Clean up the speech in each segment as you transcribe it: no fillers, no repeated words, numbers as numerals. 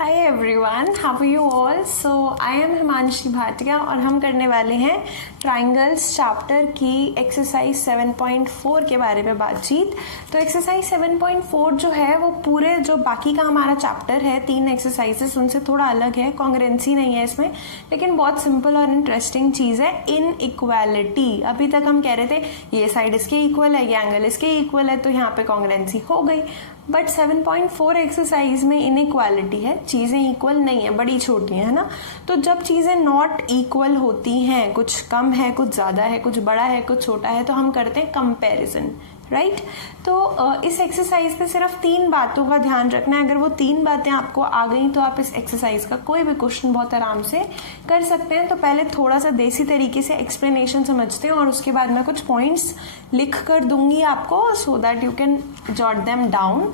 Hi everyone, how are you all. So I am Himanshi Bhatia और हम करने वाले हैं ट्राइंगल्स चैप्टर की एक्सरसाइज 7.4 के बारे में बातचीत। तो एक्सरसाइज 7.4 जो है वो पूरे जो बाकी का हमारा चैप्टर है 3 एक्सरसाइजेस उनसे थोड़ा अलग है, कॉन्ग्रेंसी नहीं है इसमें, लेकिन बहुत सिंपल और इंटरेस्टिंग चीज़ है इन इक्वालिटी। अभी तक हम कह रहे थे ये साइड इसके इक्वल है, ये एंगल इसके इक्वल है, तो यहाँ पे कॉन्ग्रेंसी हो गई। बट 7.4 एक्सरसाइज में इनइक्वालिटी है, चीज़ें इक्वल नहीं है, बड़ी छोटी है ना। तो जब चीज़ें नॉट इक्वल होती हैं, कुछ कम है, कुछ ज़्यादा है, कुछ बड़ा है, कुछ छोटा है, तो हम करते हैं कंपैरिजन, राइट। तो इस एक्सरसाइज पे सिर्फ 3 बातों का ध्यान रखना है। अगर वो 3 बातें आपको आ गई तो आप इस एक्सरसाइज का कोई भी क्वेश्चन बहुत आराम से कर सकते हैं। तो पहले थोड़ा सा देसी तरीके से एक्सप्लेनेशन समझते हैं और उसके बाद मैं कुछ पॉइंट्स लिख कर दूंगी आपको so that you can jot them down.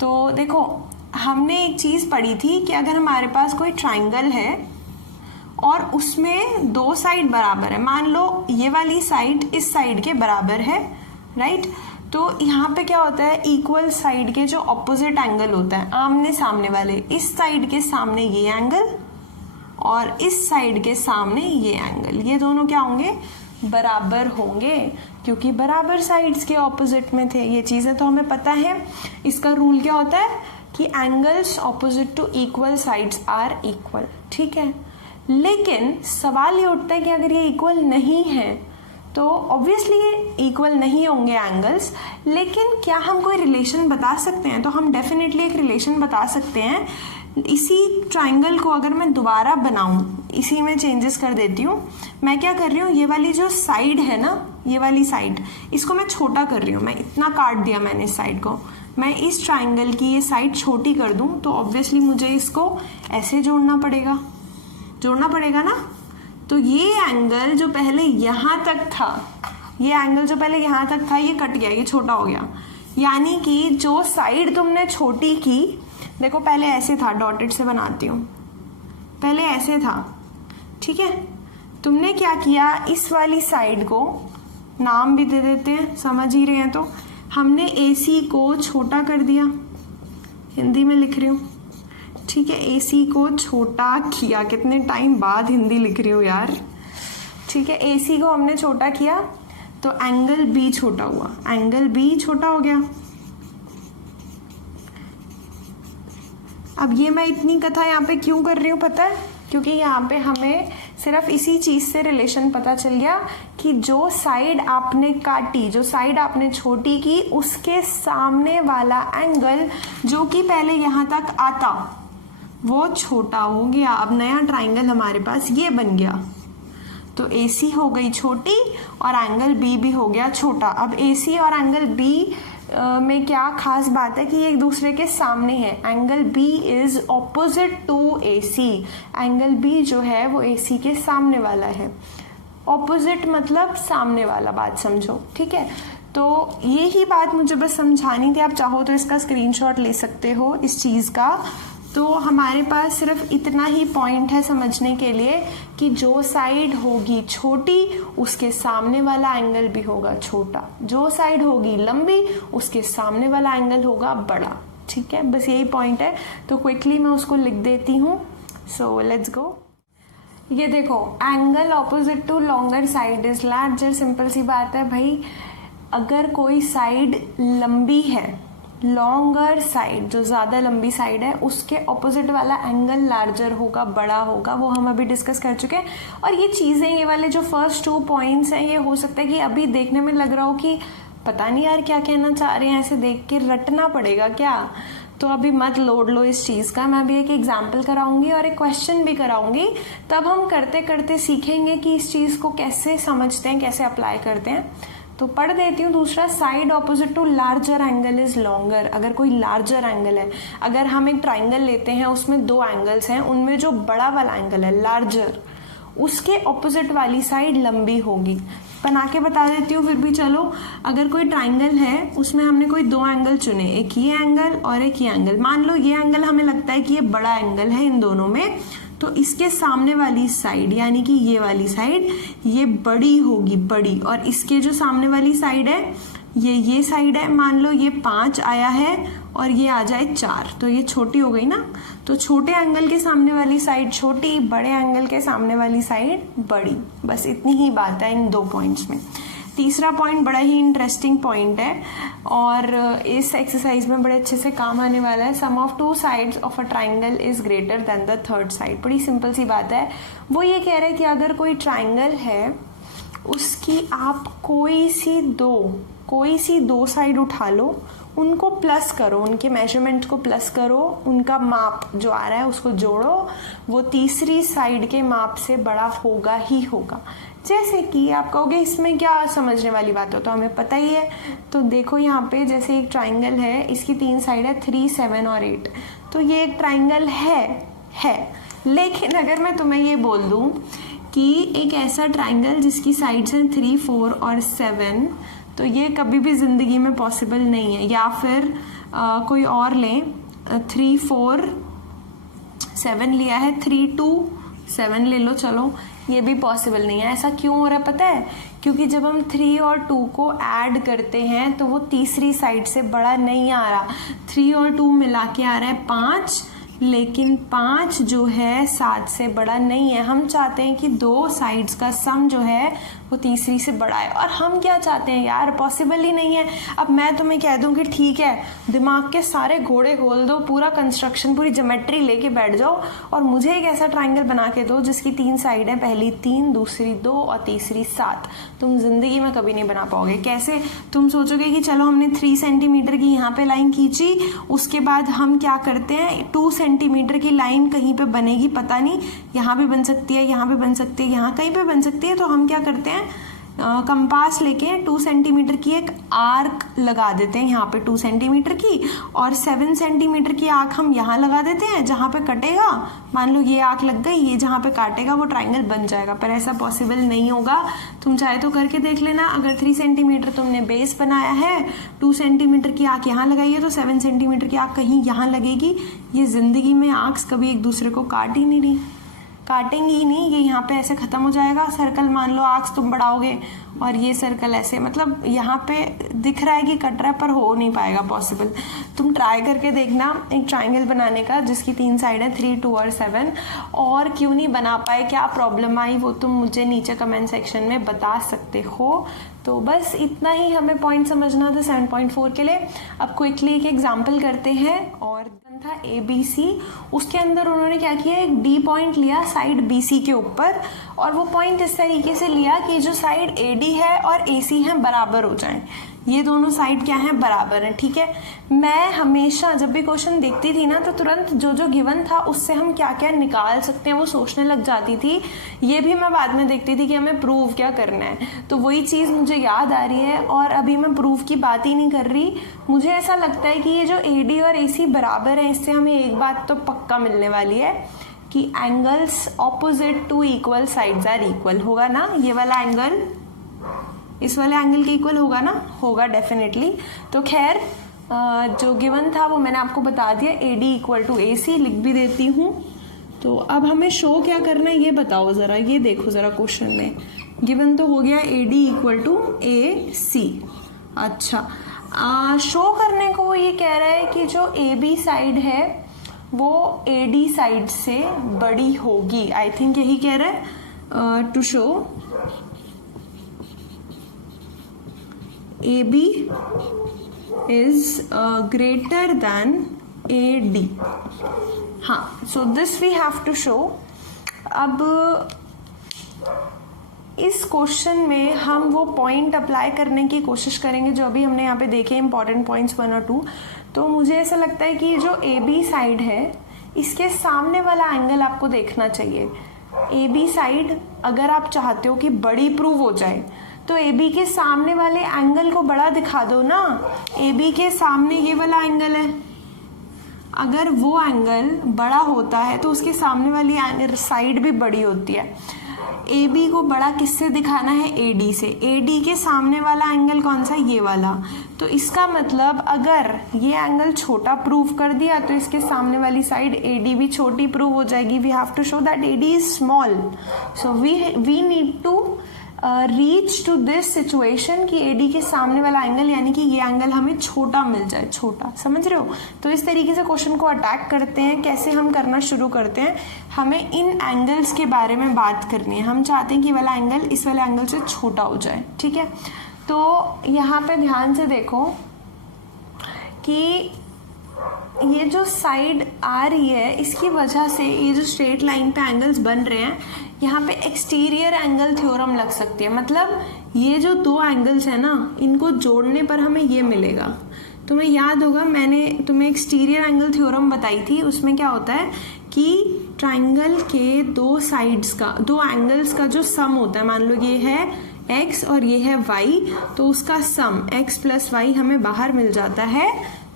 तो देखो, हमने एक चीज़ पढ़ी थी कि अगर हमारे पास कोई ट्राइंगल है और उसमें 2 साइड बराबर है, मान लो ये वाली साइड इस साइड के बराबर है, राइट। तो यहाँ पे क्या होता है, इक्वल साइड के जो ऑपोजिट एंगल होता है, आमने सामने वाले, इस साइड के सामने ये एंगल और इस साइड के सामने ये एंगल, ये दोनों क्या होंगे, बराबर होंगे, क्योंकि बराबर साइड्स के ऑपोजिट में थे। ये चीज़ें तो हमें पता है। इसका रूल क्या होता है कि angles opposite to equal sides are equal, ठीक है। लेकिन सवाल ये उठता है कि अगर ये इक्वल नहीं है तो ऑब्वियसली ये इक्वल नहीं होंगे एंगल्स, लेकिन क्या हम कोई रिलेशन बता सकते हैं? तो हम डेफिनेटली एक रिलेशन बता सकते हैं। इसी ट्राइंगल को अगर मैं दोबारा बनाऊं, इसी में चेंजेस कर देती हूँ। मैं क्या कर रही हूँ, ये वाली जो साइड है ना, ये वाली साइड, इसको मैं छोटा कर रही हूँ। मैं इतना काट दिया मैंने इस साइड को, मैं इस ट्राइंगल की ये साइड छोटी कर दूँ तो ऑब्वियसली मुझे इसको ऐसे जोड़ना पड़ेगा ना। तो ये एंगल जो पहले यहाँ तक था, ये कट गया, ये छोटा हो गया। यानी कि जो साइड तुमने छोटी की, देखो पहले ऐसे था, डॉटेड से बनाती हूँ, पहले ऐसे था, ठीक है। तुमने क्या किया, इस वाली साइड को नाम भी दे देते हैं, समझ ही रहे हैं, तो हमने AC को छोटा कर दिया, हिंदी में लिख रही हूँ, ठीक है। AC को छोटा किया, कितने टाइम बाद हिंदी लिख रही हूँ यार, ठीक है। AC को हमने छोटा किया तो एंगल B छोटा हुआ, एंगल B छोटा हो गया। अब ये मैं इतनी कथा यहाँ पे क्यों कर रही हूँ पता है? क्योंकि यहाँ पे हमें सिर्फ इसी चीज़ से रिलेशन पता चल गया कि जो साइड आपने काटी, जो साइड आपने छोटी की, उसके सामने वाला एंगल जो कि पहले यहाँ तक आता वो छोटा हो गया। अब नया ट्राइंगल हमारे पास ये बन गया, तो AC हो गई छोटी और एंगल B भी हो गया छोटा। अब AC और एंगल B में क्या खास बात है कि ये एक दूसरे के सामने है। Angle B is opposite to AC, angle B जो है वो AC के सामने वाला है। ऑपोजिट मतलब सामने वाला, बात समझो, ठीक है। तो यही बात मुझे बस समझानी थी। आप चाहो तो इसका स्क्रीनशॉट ले सकते हो इस चीज़ का। तो हमारे पास सिर्फ इतना ही पॉइंट है समझने के लिए कि जो साइड होगी छोटी उसके सामने वाला एंगल भी होगा छोटा, जो साइड होगी लंबी उसके सामने वाला एंगल होगा बड़ा, ठीक है। बस यही पॉइंट है, तो क्विकली मैं उसको लिख देती हूँ। So let's go. ये देखो, angle opposite to longer side is larger. Simple सी बात है भाई, अगर कोई साइड लंबी है, लॉन्गर साइड जो ज़्यादा लंबी साइड है, उसके ऑपोजिट वाला एंगल लार्जर होगा, बड़ा होगा, वो हम अभी डिस्कस कर चुके हैं। और ये चीज़ें, ये वाले जो फर्स्ट 2 पॉइंट्स हैं, ये हो सकता है कि अभी देखने में लग रहा हो कि पता नहीं यार क्या कहना चाह रहे हैं, ऐसे देख के रटना पड़ेगा क्या। तो अभी मत लोड लो इस चीज़ का, मैं अभी एक एग्जाम्पल कराऊंगी और एक क्वेश्चन भी कराऊंगी, तब हम करते करते सीखेंगे कि इस चीज़ को कैसे समझते हैं, कैसे अप्लाई करते हैं। तो पढ़ देती हूँ। दूसरा, side opposite to larger angle is longer. अगर कोई लार्जर एंगल है, अगर हम एक ट्राइंगल लेते हैं उसमें 2 एंगल्स हैं, उनमें जो बड़ा वाला एंगल है लार्जर, उसके ऑपोजिट वाली साइड लंबी होगी। बना के बता देती हूँ फिर भी, चलो। अगर कोई ट्राइंगल है उसमें हमने कोई 2 एंगल चुने, एक ये एंगल और एक ये एंगल। मान लो ये एंगल हमें लगता है कि ये बड़ा एंगल है इन दोनों में, तो इसके सामने वाली साइड यानी कि ये वाली साइड ये बड़ी होगी, बड़ी, और इसके जो सामने वाली साइड है ये साइड है, मान लो ये 5 आया है और ये आ जाए 4, तो ये छोटी हो गई ना। तो छोटे एंगल के सामने वाली साइड छोटी, बड़े एंगल के सामने वाली साइड बड़ी। बस इतनी ही बात है इन 2 पॉइंट्स में। तीसरा पॉइंट बड़ा ही इंटरेस्टिंग पॉइंट है और इस एक्सरसाइज में बड़े अच्छे से काम आने वाला है। Sum of 2 sides of a triangle is greater than the third side. बड़ी सिंपल सी बात है। वो ये कह रहे हैं कि अगर कोई ट्राइंगल है उसकी आप कोई सी दो साइड उठा लो, उनको प्लस करो, उनके मेजरमेंट को प्लस करो, उनका माप जो आ रहा है उसको जोड़ो, वो तीसरी साइड के माप से बड़ा होगा ही होगा। जैसे कि आप कहोगे इसमें क्या समझने वाली बात हो, तो हमें पता ही है। तो देखो यहाँ पे जैसे एक ट्राइंगल है, इसकी 3 साइड है 3, 7 और 8। तो ये एक ट्राइंगल है। लेकिन अगर मैं तुम्हें ये बोल दूं कि एक ऐसा ट्राइंगल जिसकी साइड्स हैं 3, 4 और 7, तो ये कभी भी जिंदगी में पॉसिबल नहीं है। या फिर कोई और लें, 3, 4, 7 लिया है, 3, 2, 7 ले लो, चलो ये भी पॉसिबल नहीं है। ऐसा क्यों हो रहा है पता है? क्योंकि जब हम 3 और 2 को ऐड करते हैं तो वो तीसरी साइड से बड़ा नहीं आ रहा। 3 और 2 मिला के आ रहा है 5, लेकिन 5 जो है 7 से बड़ा नहीं है। हम चाहते हैं कि 2 साइड्स का सम जो है वो तीसरी से बड़ा है, और हम क्या चाहते हैं यार, पॉसिबल ही नहीं है। अब मैं तुम्हें कह दूं कि ठीक है, दिमाग के सारे घोड़े खोल दो, पूरा कंस्ट्रक्शन, पूरी ज्योमेट्री लेके बैठ जाओ और मुझे एक ऐसा ट्राइंगल बना के दो जिसकी 3 साइड है, पहली 3, दूसरी 2 और तीसरी 7। तुम जिंदगी में कभी नहीं बना पाओगे। कैसे? तुम सोचोगे कि चलो हमने 3 सेंटीमीटर की यहाँ पे लाइन खींची, उसके बाद हम क्या करते हैं, 2 सेंटीमीटर की लाइन कहीं पे बनेगी पता नहीं, यहाँ भी बन सकती है, यहाँ भी बन सकती है, यहाँ कहीं पे बन सकती है। तो हम क्या करते हैं, कंपास लेके 2 सेंटीमीटर की एक आर्क लगा देते हैं यहाँ पे 2 सेंटीमीटर की, और 7 सेंटीमीटर की आर्क हम यहाँ लगा देते हैं। जहाँ पे कटेगा, मान लो ये आर्क लग गई, ये जहाँ पे काटेगा वो ट्राइंगल बन जाएगा। पर ऐसा पॉसिबल नहीं होगा। तुम चाहे तो करके देख लेना। अगर 3 सेंटीमीटर तुमने बेस बनाया है, 2 सेंटीमीटर की आर्क यहाँ लगाई है, तो 7 सेंटीमीटर की आर्क कहीं यहाँ लगेगी। ये जिंदगी में आर्क्स कभी एक दूसरे को काट ही नहीं रही, काटेंगी ही नहीं। ये यहाँ पे ऐसे खत्म हो जाएगा। सर्कल मान लो आर्क्स तुम बढ़ाओगे और ये सर्कल ऐसे, मतलब यहाँ पे दिख रहा है कि कट रहा है पर हो नहीं पाएगा पॉसिबल। तुम ट्राई करके देखना एक ट्राइंगल बनाने का जिसकी 3 साइड है 3, 2 और 7, और क्यों नहीं बना पाए, क्या प्रॉब्लम आई, वो तुम मुझे नीचे कमेंट सेक्शन में बता सकते हो। तो बस इतना ही हमें पॉइंट समझना था 7.4 के लिए। अब क्विकली एक एग्जाम्पल करते हैं। और था ABC, उसके अंदर उन्होंने क्या किया, एक D पॉइंट लिया साइड BC के ऊपर, और वो पॉइंट इस तरीके से लिया कि जो साइड AD है और AC है बराबर हो जाएं। ये दोनों साइड क्या है, बराबर है। ठीक है, मैं हमेशा जब भी क्वेश्चन देखती थी ना, तो तुरंत जो जो गिवन था उससे हम क्या क्या निकाल सकते हैं वो सोचने लग जाती थी। ये भी मैं बाद में देखती थी कि हमें प्रूव क्या करना है, तो वही चीज़ मुझे याद आ रही है। और अभी मैं प्रूव की बात ही नहीं कर रही। मुझे ऐसा लगता है कि ये जो AD और AC बराबर है, इससे हमें एक बात तो पक्का मिलने वाली है कि angles opposite to equal sides are equal. होगा ना, ये वाला एंगल इस वाले एंगल के इक्वल होगा ना, होगा डेफिनेटली। तो खैर जो गिवन था वो मैंने आपको बता दिया, AD इक्वल टू AC लिख भी देती हूँ। तो अब हमें शो क्या करना है ये बताओ ज़रा, ये देखो ज़रा क्वेश्चन में गिवन तो हो गया AD इक्वल टू AC। अच्छा, शो करने को वो ये कह रहा है कि जो AB साइड है वो AD साइड से बड़ी होगी। आई थिंक यही कह रहा है, to show AB is greater than AD। हाँ, so this we have to show। अब इस क्वेश्चन में हम वो पॉइंट अप्लाई करने की कोशिश करेंगे जो अभी हमने यहाँ पे देखे, इंपॉर्टेंट पॉइंट्स 1 और 2। तो मुझे ऐसा लगता है कि जो AB साइड है इसके सामने वाला एंगल आपको देखना चाहिए। AB साइड अगर आप चाहते हो कि बड़ी प्रूव हो जाए तो AB के सामने वाले एंगल को बड़ा दिखा दो ना। AB के सामने ये वाला एंगल है, अगर वो एंगल बड़ा होता है तो उसके सामने वाली साइड भी बड़ी होती है। AB को बड़ा किससे दिखाना है, AD से। AD के सामने वाला एंगल कौन सा, ये वाला। तो इसका मतलब अगर ये एंगल छोटा प्रूव कर दिया तो इसके सामने वाली साइड AD भी छोटी प्रूव हो जाएगी। We have to show that AD is small. So we need to reach to this situation कि AD के सामने वाला एंगल यानी कि ये एंगल हमें छोटा मिल जाए, छोटा, समझ रहे हो। तो इस तरीके से क्वेश्चन को अटैक करते हैं। कैसे हम करना शुरू करते हैं, हमें इन एंगल्स के बारे में बात करनी है। हम चाहते हैं कि वाला एंगल इस वाले एंगल से छोटा हो जाए, ठीक है। तो यहाँ पे ध्यान से देखो कि ये जो साइड आ रही है इसकी वजह से ये जो स्ट्रेट लाइन पे एंगल्स बन रहे हैं, यहाँ पे एक्सटीरियर एंगल थ्योरम लग सकती है। मतलब ये जो दो एंगल्स है ना, इनको जोड़ने पर हमें ये मिलेगा। तुम्हें याद होगा मैंने तुम्हें एक्सटीरियर एंगल थ्योरम बताई थी। उसमें क्या होता है कि ट्राइंगल के दो साइड्स का, दो एंगल्स का जो सम होता है, मान लो ये है x और ये है y, तो उसका सम x प्लस वाई हमें बाहर मिल जाता है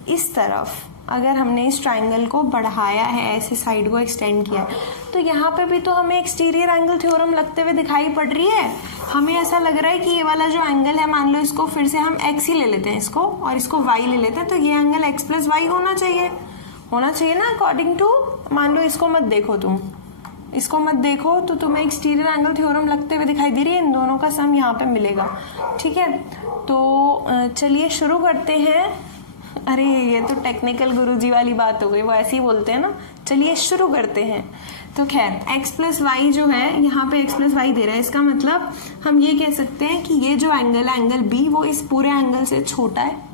इस तरफ। अगर हमने इस ट्राइंगल को बढ़ाया है, ऐसे साइड को एक्सटेंड किया है, तो यहाँ पे भी तो हमें एक्सटीरियर एंगल थ्योरम लगते हुए दिखाई पड़ रही है। हमें ऐसा लग रहा है कि ये वाला जो एंगल है, मान लो इसको फिर से हम x ही ले लेते हैं इसको, और इसको y ले लेते हैं, तो ये एंगल x प्लस वाई होना चाहिए ना अकॉर्डिंग टू। मान लो इसको मत देखो, तुम इसको मत देखो, तो तुम्हें एक्सटीरियर एंगल थ्योरम लगते हुए दिखाई दे रही है। इन दोनों का सम यहाँ पे मिलेगा, ठीक है। तो चलिए शुरू करते हैं। अरे ये तो टेक्निकल गुरुजी वाली बात हो गई, वो ऐसे ही बोलते हैं ना। चलिए शुरू करते हैं। तो खैर x प्लस वाई जो है, यहाँ पे x प्लस वाई दे रहा है, इसका मतलब हम ये कह सकते हैं कि ये जो एंगल है, एंगल B, वो इस पूरे एंगल से छोटा है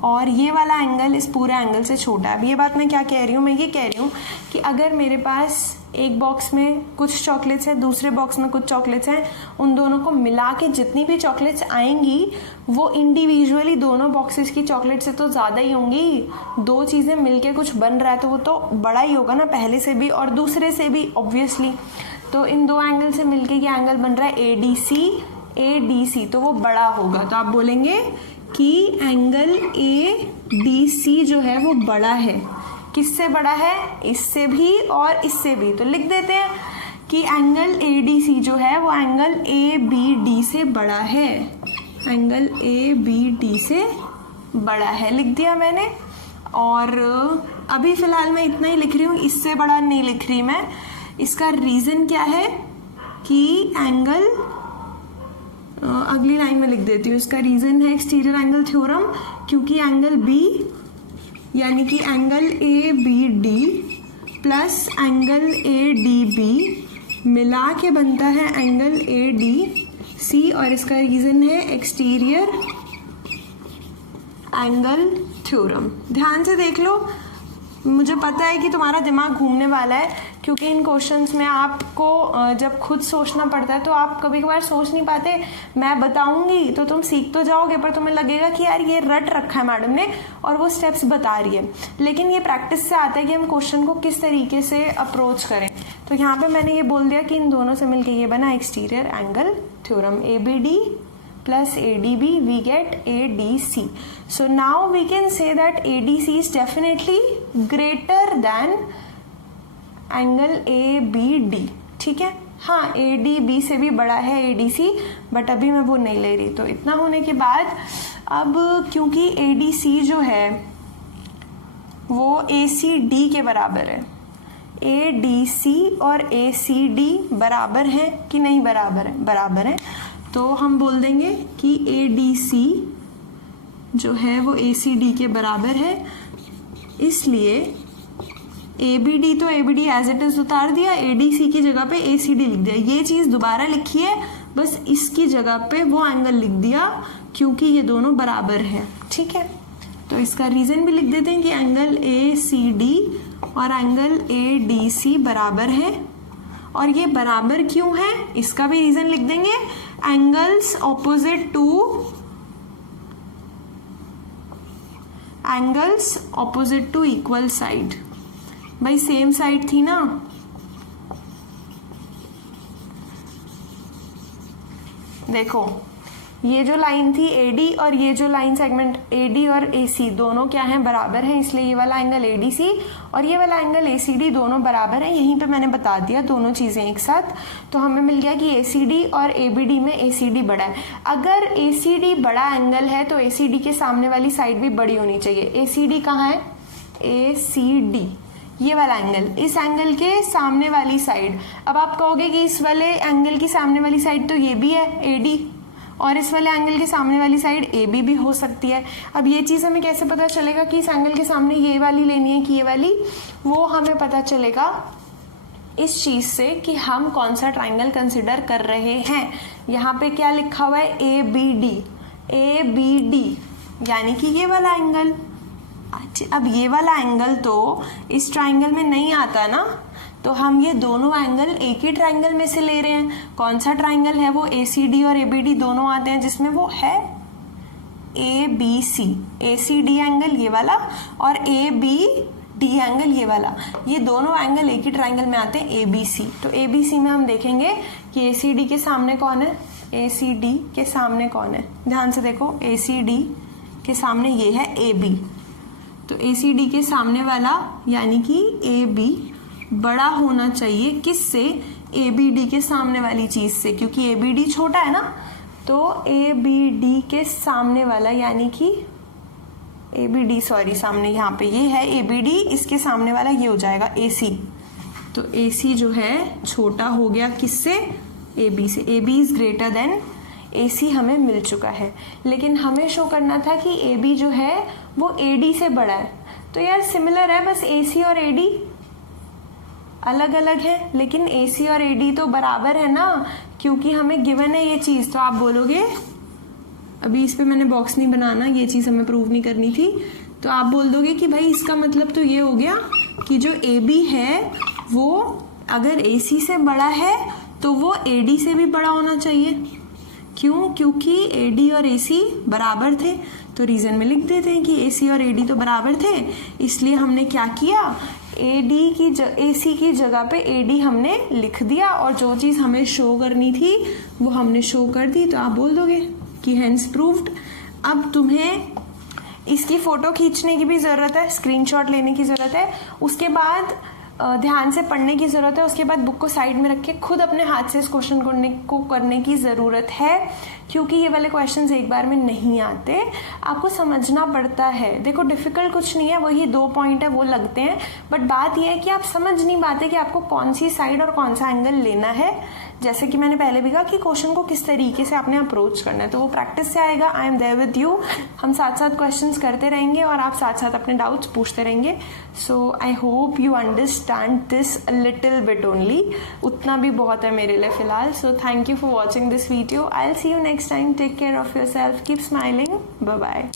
और ये वाला एंगल इस पूरे एंगल से छोटा है। अब ये बात मैं क्या कह रही हूँ, मैं ये कह रही हूँ कि अगर मेरे पास एक बॉक्स में कुछ चॉकलेट्स है, दूसरे बॉक्स में कुछ चॉकलेट्स हैं, उन दोनों को मिला के जितनी भी चॉकलेट्स आएंगी वो इंडिविजुअली दोनों बॉक्सेस की चॉकलेट से तो ज़्यादा ही होंगी। दो चीज़ें मिलके कुछ बन रहा है तो वो तो बड़ा ही होगा ना, पहले से भी और दूसरे से भी ऑब्वियसली। तो इन दो एंगल से मिलके ये एंगल बन रहा है ADC, तो वो बड़ा होगा। तो आप बोलेंगे कि एंगल ADC जो है वो बड़ा है। किससे बड़ा है? इससे भी और इससे भी। तो लिख देते हैं कि एंगल ADC जो है वो एंगल ABD से बड़ा है, एंगल ABD से बड़ा है, लिख दिया मैंने। और अभी फिलहाल मैं इतना ही लिख रही हूँ, इससे बड़ा नहीं लिख रही मैं। इसका रीज़न क्या है कि एंगल, अगली लाइन में लिख देती हूँ। इसका रीज़न है एक्सटीरियर एंगल थ्योरम, क्योंकि एंगल B यानी कि angle ABD plus angle ADB मिला के बनता है एंगल ADC, और इसका रीज़न है एक्सटीरियर एंगल थ्योरम। ध्यान से देख लो, मुझे पता है कि तुम्हारा दिमाग घूमने वाला है, क्योंकि इन क्वेश्चंस में आपको जब खुद सोचना पड़ता है तो आप कभी कभार सोच नहीं पाते। मैं बताऊंगी तो तुम सीख तो जाओगे, पर तुम्हें लगेगा कि यार ये रट रखा है मैडम ने और वो स्टेप्स बता रही है। लेकिन ये प्रैक्टिस से आता है कि हम क्वेश्चन को किस तरीके से अप्रोच करें। तो यहाँ पे मैंने ये बोल दिया कि इन दोनों से मिलकर ये बना exterior angle theorem, ABD plus ADB, we get ADC. So now we can say that ADC is definitely greater than angle ABD, ठीक है। हाँ, ADB से भी बड़ा है ADC, बट अभी मैं वो नहीं ले रही। तो इतना होने के बाद अब क्योंकि ADC जो है वो ACD के बराबर है, ADC और ACD बराबर है कि नहीं बराबर है? बराबर है। तो हम बोल देंगे कि ADC जो है वो ACD के बराबर है, इसलिए ABD तो ABD एज इट इज उतार दिया, ADC की जगह पे ACD लिख दिया। ये चीज़ दोबारा लिखी है, बस इसकी जगह पे वो एंगल लिख दिया क्योंकि ये दोनों बराबर हैं, ठीक है। तो इसका रीज़न भी लिख देते हैं कि एंगल ACD और एंगल ADC बराबर है। और ये बराबर क्यों है इसका भी रीज़न लिख देंगे। Angles opposite to equal side, भाई सेम साइड थी ना। देखो ये जो लाइन थी AD और ये जो लाइन सेगमेंट AD और AC दोनों क्या हैं? बराबर हैं, इसलिए ये वाला एंगल ADC और ये वाला एंगल ACD दोनों बराबर हैं। यहीं पे मैंने बता दिया दोनों चीज़ें एक साथ। तो हमें मिल गया कि ACD और ABD में ACD बड़ा है। अगर ACD बड़ा एंगल है तो ACD के सामने वाली साइड भी बड़ी होनी चाहिए। ACD कहाँ है? ACD ये वाला एंगल, इस एंगल के सामने वाली साइड। अब आप कहोगे कि इस वाले एंगल की सामने वाली साइड तो ये भी है AD, और इस वाले एंगल के सामने वाली साइड AB भी हो सकती है। अब ये चीज़ हमें कैसे पता चलेगा कि इस एंगल के सामने ये वाली लेनी है कि ये वाली? वो हमें पता चलेगा इस चीज़ से कि हम कौन सा ट्राइंगल कंसिडर कर रहे हैं। यहाँ पे क्या लिखा हुआ है? ABD, यानी कि ये वाला एंगल। अच्छा, अब ये वाला एंगल तो इस ट्राइंगल में नहीं आता ना, तो हम ये दोनों एंगल एक ही ट्राइंगल में से ले रहे हैं। कौन सा ट्राइंगल है वो? ACD और ABD दोनों आते हैं, जिसमें वो है ABC, ACD एंगल ये वाला और ABD एंगल ये वाला। ये दोनों एंगल एक ही ट्राइंगल में आते हैं ABC। तो ABC में हम देखेंगे कि ACD के सामने कौन है, ACD के सामने कौन है? ध्यान से देखो, ACD के सामने ये है AB, तो ACD के सामने वाला यानी कि AB बड़ा होना चाहिए किससे? ABD के सामने वाली चीज से, क्योंकि ABD छोटा है ना, तो ABD के सामने वाला यानी कि ABD, सॉरी सामने यहाँ पे ये है ABD, इसके सामने वाला ये हो जाएगा AC। तो AC जो है छोटा हो गया किससे? AB से। AB is greater then AC हमें मिल चुका है, लेकिन हमें शो करना था कि AB जो है वो AD से बड़ा है। तो यार सिमिलर है, बस AC और AD अलग अलग है, लेकिन AC और AD तो बराबर है ना, क्योंकि हमें गिवन है ये चीज़। तो आप बोलोगे, अभी इस पे मैंने बॉक्स नहीं बनाना, ये चीज़ हमें प्रूव नहीं करनी थी, तो आप बोल दोगे कि भाई इसका मतलब तो ये हो गया कि जो AB है वो अगर AC से बड़ा है तो वो AD से भी बड़ा होना चाहिए। क्यों? क्योंकि AD और AC बराबर थे, तो रीजन में लिख देते हैं कि AC और AD तो बराबर थे, इसलिए हमने क्या किया, AC की जगह पे AD हमने लिख दिया, और जो चीज़ हमें शो करनी थी वो हमने शो कर दी। तो आप बोल दोगे कि हेंस प्रूव्ड। अब तुम्हें इसकी फ़ोटो खींचने की भी ज़रूरत है, स्क्रीनशॉट लेने की ज़रूरत है, उसके बाद ध्यान से पढ़ने की ज़रूरत है, उसके बाद बुक को साइड में रख के खुद अपने हाथ से इस क्वेश्चन को करने की ज़रूरत है, क्योंकि ये वाले क्वेश्चंस एक बार में नहीं आते, आपको समझना पड़ता है। देखो डिफ़िकल्ट कुछ नहीं है, वही 2 पॉइंट है वो लगते हैं, बट बात यह है कि आप समझ नहीं पाते कि आपको कौन सी साइड और कौन सा एंगल लेना है। जैसे कि मैंने पहले भी कहा कि क्वेश्चन को किस तरीके से आपने अप्रोच करना है, तो वो प्रैक्टिस से आएगा। I am there with you, हम साथ साथ क्वेश्चंस करते रहेंगे और आप साथ साथ अपने डाउट्स पूछते रहेंगे। So I hope you understand this a little bit only, उतना भी बहुत है मेरे लिए फिलहाल। So thank you for watching this video, I will see you next time, take care of yourself, keep smiling, bye bye.